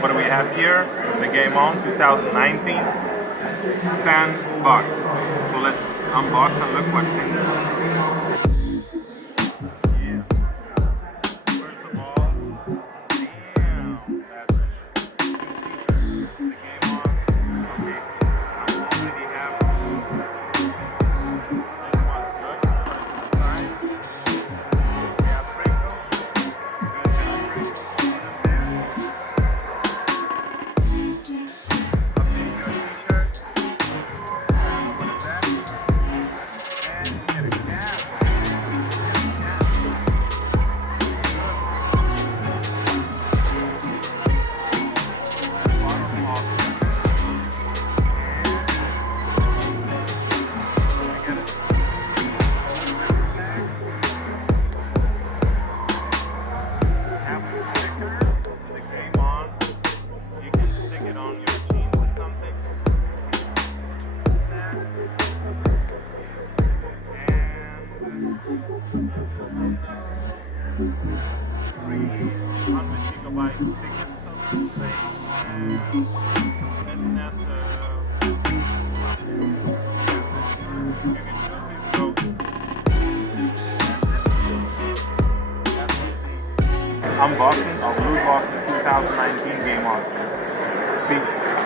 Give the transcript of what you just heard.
what we have here is the GameOn 2019 fan box. So let's unbox and look what's in there. Yeah. First of all, damn, that's a new t-shirt. The GameOn. Okay, I already have this one's good. Side. Yeah, paitko. Good delivery. Free 100 gigabyte tickets of space, and that's not something. You can use this code. That was the unboxing of Lootbag 2019 GameOn. Peace.